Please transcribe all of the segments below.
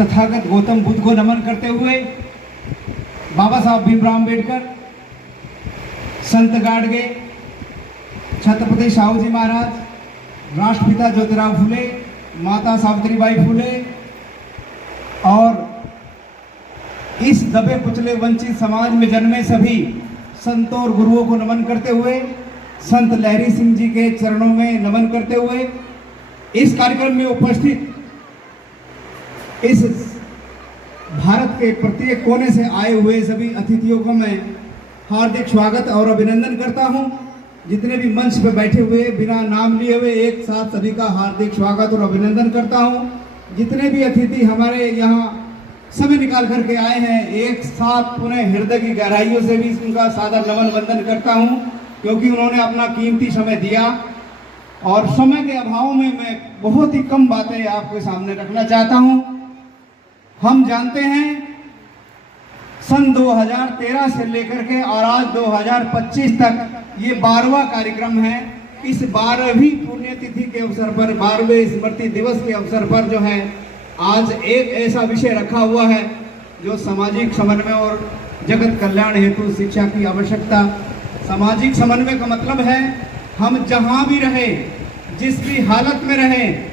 तथागत गौतम बुद्ध को नमन करते हुए बाबा साहब भीमराव अम्बेडकर, संत गाडगे, छत्रपति शाहू जी महाराज, राष्ट्रपिता ज्योतिराव फुले, माता सावित्रीबाई फुले और इस दबे कुचले वंचित समाज में जन्मे सभी संतों और गुरुओं को नमन करते हुए, संत लहरी सिंह जी के चरणों में नमन करते हुए, इस कार्यक्रम में उपस्थित इस भारत के प्रत्येक कोने से आए हुए सभी अतिथियों को मैं हार्दिक स्वागत और अभिनंदन करता हूं। जितने भी मंच पर बैठे हुए बिना नाम लिए हुए एक साथ सभी का हार्दिक स्वागत और अभिनंदन करता हूं। जितने भी अतिथि हमारे यहाँ समय निकाल करके आए हैं, एक साथ पुनः हृदय की गहराइयों से भी उनका सादर नमन वंदन करता हूं, क्योंकि उन्होंने अपना कीमती समय दिया और समय के अभाव में मैं बहुत ही कम बातें आपके सामने रखना चाहता हूं। हम जानते हैं सन 2013 से लेकर के और आज 2025 तक ये 12वां कार्यक्रम है। इस 12वीं पुण्यतिथि के अवसर पर, 12वें स्मृति दिवस के अवसर पर जो है आज एक ऐसा विषय रखा हुआ है जो सामाजिक समन्वय और जगत कल्याण हेतु शिक्षा की आवश्यकता। सामाजिक समन्वय का मतलब है हम जहाँ भी रहें, जिस भी हालत में रहें,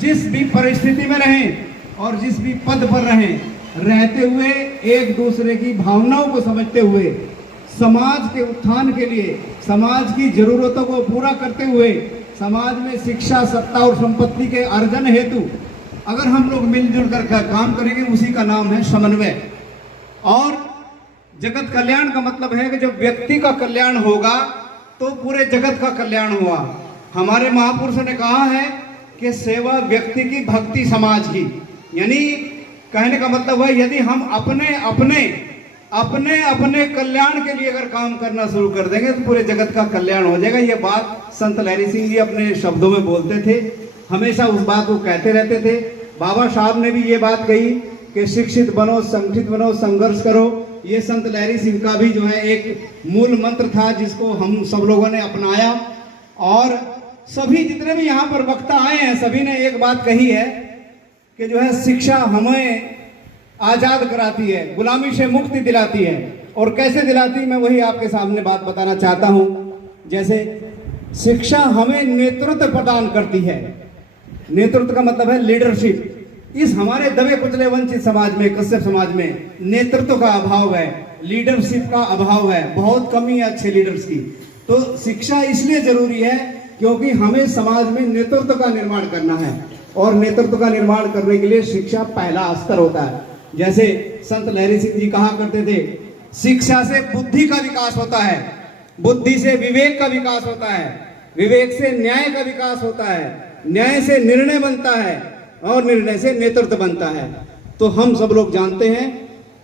जिस भी परिस्थिति में रहें और जिस भी पद पर रहें, रहते हुए एक दूसरे की भावनाओं को समझते हुए समाज के उत्थान के लिए, समाज की जरूरतों को पूरा करते हुए, समाज में शिक्षा, सत्ता और संपत्ति के अर्जन हेतु अगर हम लोग मिलजुल कर काम करेंगे, उसी का नाम है समन्वय। और जगत कल्याण का मतलब है कि जब व्यक्ति का कल्याण होगा तो पूरे जगत का कल्याण हुआ। हमारे महापुरुषों ने कहा है कि सेवा व्यक्ति की, भक्ति समाज की। यानी कहने का मतलब है यदि हम अपने कल्याण के लिए अगर काम करना शुरू कर देंगे तो पूरे जगत का कल्याण हो जाएगा। ये बात संत लहरी सिंह जी अपने शब्दों में बोलते थे, हमेशा उस बात को कहते रहते थे। बाबा साहब ने भी ये बात कही कि शिक्षित बनो, संगठित बनो, संघर्ष करो। ये संत लहरी सिंह का भी जो है एक मूल मंत्र था जिसको हम सब लोगों ने अपनाया। और सभी जितने भी यहाँ पर वक्ता आए हैं, सभी ने एक बात कही है कि जो है शिक्षा हमें आज़ाद कराती है, गुलामी से मुक्ति दिलाती है। और कैसे दिलाती, मैं वही आपके सामने बात बताना चाहता हूँ। जैसे शिक्षा हमें नेतृत्व प्रदान करती है। नेतृत्व का मतलब है लीडरशिप। इस हमारे दबे कुचले वंचित समाज में, कश्यप समाज में नेतृत्व का अभाव है, लीडरशिप का अभाव है, बहुत कमी है अच्छे लीडर्स की। तो शिक्षा इसलिए जरूरी है क्योंकि हमें समाज में नेतृत्व का निर्माण करना है और नेतृत्व का निर्माण करने के लिए शिक्षा पहला स्तर होता है। जैसे संत लहरी सिंह जी कहा करते थे, शिक्षा से बुद्धि का विकास होता है, बुद्धि से विवेक का विकास होता है, विवेक से न्याय का विकास होता है, न्याय से निर्णय बनता है और निर्णय से नेतृत्व बनता है। तो हम सब लोग जानते हैं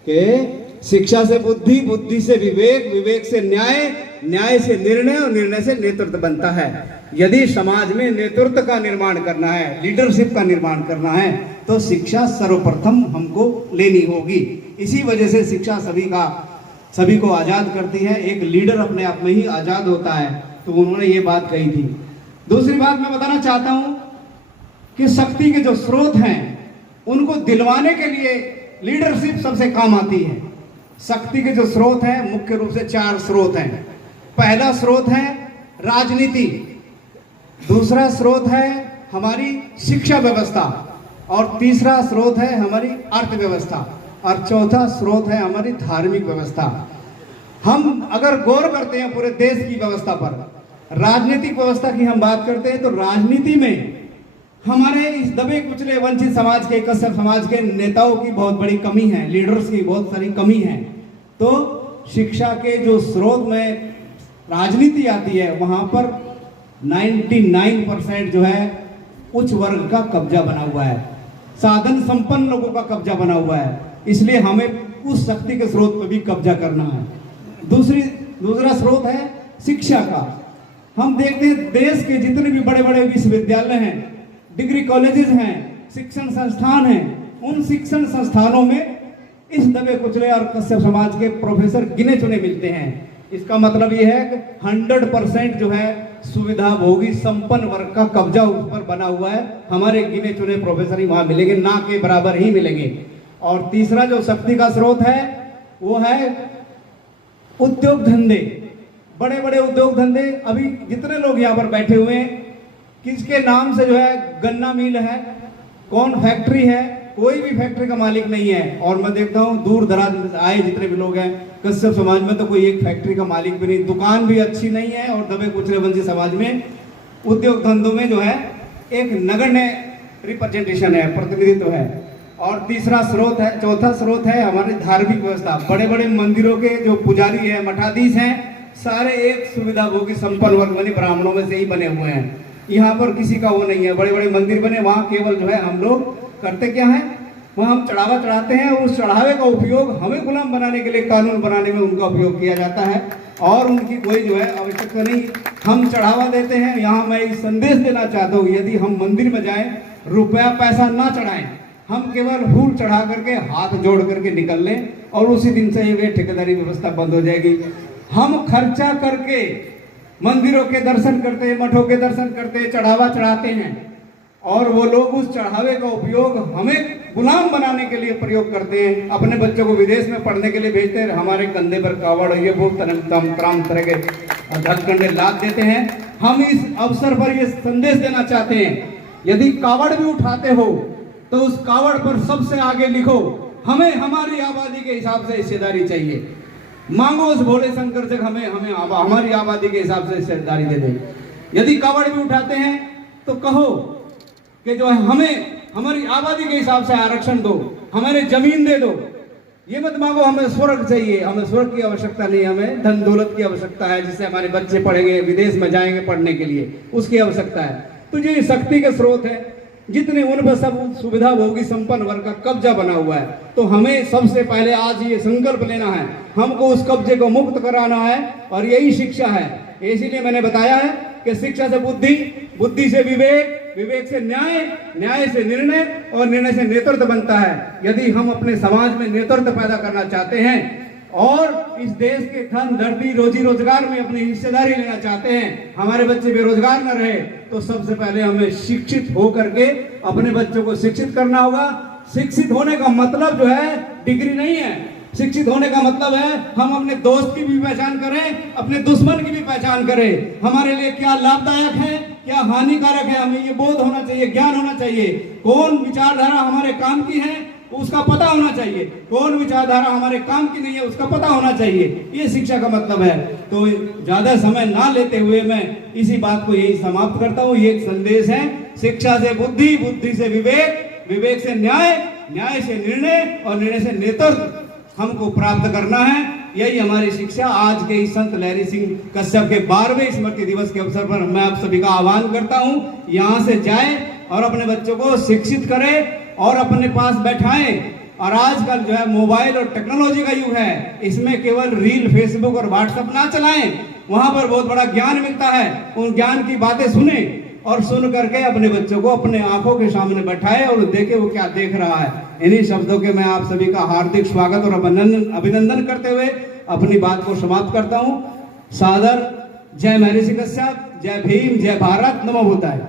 कि शिक्षा से बुद्धि, बुद्धि से विवेक, विवेक से न्याय, न्याय से निर्णय और निर्णय से नेतृत्व बनता है। यदि समाज में नेतृत्व का निर्माण करना है, लीडरशिप का निर्माण करना है, तो शिक्षा सर्वप्रथम हमको लेनी होगी। इसी वजह से शिक्षा सभी को आज़ाद करती है। एक लीडर अपने आप में ही आज़ाद होता है। तो उन्होंने ये बात कही थी। दूसरी बात मैं बताना चाहता हूं कि शक्ति के जो स्रोत हैं उनको दिलवाने के लिए लीडरशिप सबसे काम आती है। शक्ति के जो स्रोत हैं मुख्य रूप से 4 स्रोत हैं। पहला स्रोत है राजनीति, दूसरा स्रोत है हमारी शिक्षा व्यवस्था और तीसरा स्रोत है हमारी अर्थव्यवस्था और चौथा स्रोत है हमारी धार्मिक व्यवस्था। हम अगर गौर करते हैं पूरे देश की व्यवस्था पर, राजनीतिक व्यवस्था की हम बात करते हैं तो राजनीति में हमारे इस दबे कुचले वंचित समाज के, कश्यप समाज के नेताओं की बहुत बड़ी कमी है, लीडर्स की बहुत सारी कमी है। तो शिक्षा के जो स्रोत में राजनीति आती है वहां पर 99% जो है उच्च वर्ग का कब्जा बना हुआ है, साधन संपन्न लोगों का कब्जा बना हुआ है। इसलिए हमें उस शक्ति के स्रोत पर भी कब्जा करना है। दूसरा स्रोत है शिक्षा का। हम देखते हैं देश के जितने भी बड़े बड़े विश्वविद्यालय हैं, डिग्री कॉलेजेस हैं, शिक्षण संस्थान हैं, उन शिक्षण संस्थानों में इस दबे कुचले और कश्यप समाज के प्रोफेसर गिने चुने मिलते हैं। इसका मतलब ये है कि 100% जो है सुविधा भोगी संपन्न वर्ग का कब्जा उस पर बना हुआ है। हमारे गिने चुने प्रोफेसर ही वहां मिलेंगे, ना के बराबर ही मिलेंगे। और तीसरा जो शक्ति का स्रोत है वो है उद्योग धंधे, बड़े बड़े उद्योग धंधे। अभी जितने लोग यहाँ पर बैठे हुए हैं, किसके नाम से जो है गन्ना मिल है, कौन फैक्ट्री है, कोई भी फैक्ट्री का मालिक नहीं है। और मैं देखता हूँ दूर दराज आए जितने भी लोग हैं, कश्यप समाज में तो कोई एक फैक्ट्री का मालिक भी नहीं, दुकान भी अच्छी नहीं है। और दबे कुचले वंशी समाज में उद्योग धंधों में जो है एक नगण्य रिप्रेजेंटेशन है, प्रतिनिधित्व है। और तीसरा स्रोत है, चौथा स्रोत है हमारी धार्मिक व्यवस्था। बड़े बड़े मंदिरों के जो पुजारी है, मठाधीश हैं, सारे एक सुविधा भोगी संपन्न वर्ग बने ब्राह्मणों में से ही बने हुए हैं। यहाँ पर किसी का वो नहीं है। बड़े बड़े मंदिर बने, वहाँ केवल जो है हम लोग करते क्या है, वहाँ हम चढ़ावा चढ़ाते हैं। उस चढ़ावे का उपयोग हमें गुलाम बनाने के लिए, कानून बनाने में उनका उपयोग किया जाता है और उनकी कोई जो है आवश्यकता नहीं। हम चढ़ावा देते हैं। यहाँ मैं एक संदेश देना चाहता हूँ, यदि हम मंदिर में जाएं, रुपया पैसा ना चढ़ाएं, हम केवल फूल चढ़ा करके हाथ जोड़ करके निकल लें और उसी दिन से ये ठेकेदारी व्यवस्था बंद हो जाएगी। हम खर्चा करके मंदिरों के दर्शन करते हैं, मठों के दर्शन करते हैं, चढ़ावा चढ़ाते हैं और वो लोग उस चढ़ावे का उपयोग हमें गुलाम बनाने के लिए प्रयोग करते हैं। अपने बच्चों को विदेश में पढ़ने के लिए भेजते हैं, हमारे कंधे पर कावड़ ये वो तमाम तरह के धड़कंडे लाद देते हैं। हम इस अवसर पर ये संदेश देना चाहते हैं, यदि कावड़ भी उठाते हो तो उस कावड़ पर सबसे आगे लिखो, हमें हमारी आबादी के हिसाब से हिस्सेदारी चाहिए। मांगो उस भोले शंकर से हमें हमारी आबादी के हिसाब से हिस्सेदारी दे दे। यदि कावड़ भी उठाते हैं तो कहो कि जो है हमें हमारी आबादी के हिसाब से आरक्षण दो, हमारे जमीन दे दो। ये मत मांगो हमें स्वर्ग चाहिए, हमें स्वर्ग की आवश्यकता नहीं, हमें धन दौलत की आवश्यकता है जिससे हमारे बच्चे पढ़ेंगे, विदेश में जाएंगे पढ़ने के लिए, उसकी आवश्यकता है। तो ये शक्ति के स्रोत है, जितने उन पर सब सुविधा भोगी संपन्न वर्ग का कब्जा बना हुआ है। तो हमें सबसे पहले आज ये संकल्प लेना है, हमको उस कब्जे को मुक्त कराना है और यही शिक्षा है। इसीलिए मैंने बताया है कि शिक्षा से बुद्धि, बुद्धि से विवेक, विवेक से न्याय, न्याय से निर्णय और निर्णय से नेतृत्व बनता है। यदि हम अपने समाज में नेतृत्व पैदा करना चाहते हैं और इस देश के धन धरती रोजी रोजगार में अपनी हिस्सेदारी लेना चाहते हैं, हमारे बच्चे बेरोजगार न रहे, तो सबसे पहले हमें शिक्षित होकर के अपने बच्चों को शिक्षित करना होगा। शिक्षित होने का मतलब जो है डिग्री नहीं है, शिक्षित होने का मतलब है हम अपने दोस्त की भी पहचान करें, अपने दुश्मन की भी पहचान करें। हमारे लिए क्या लाभदायक है, क्या हानिकारक है, हमें ये बोध होना चाहिए, ज्ञान होना चाहिए। कौन विचारधारा हमारे काम की है उसका पता होना चाहिए, कौन विचारधारा हमारे काम की नहीं है उसका पता होना चाहिए। ये शिक्षा का मतलब है। तो ज्यादा समय ना लेते हुए मैं इसी बात को यही समाप्त करता हूँ। ये एक संदेश है, शिक्षा से बुद्धि, बुद्धि से विवेक, विवेक से न्याय, न्याय से निर्णय और निर्णय से नेतृत्व हमको प्राप्त करना है। यही हमारी शिक्षा। आज के इस संत लहरी सिंह कश्यप के 12वें स्मृति दिवस के अवसर पर मैं आप सभी का आह्वान करता हूँ, यहाँ से जाए और अपने बच्चों को शिक्षित करें और अपने पास बैठाएं। और आजकल जो है मोबाइल और टेक्नोलॉजी का युग है, इसमें केवल रील, फेसबुक और व्हाट्सएप ना चलाएं, वहां पर बहुत बड़ा ज्ञान मिलता है। उन ज्ञान की बातें सुने और सुन करके अपने बच्चों को अपने आंखों के सामने बैठाए और देखे वो क्या देख रहा है। इन्हीं शब्दों के मैं आप सभी का हार्दिक स्वागत और अभिनंदन करते हुए अपनी बात को समाप्त करता हूँ। सादर जय महर्षि कश्यप, जय भीम, जय भारत, नमो बुद्धाय।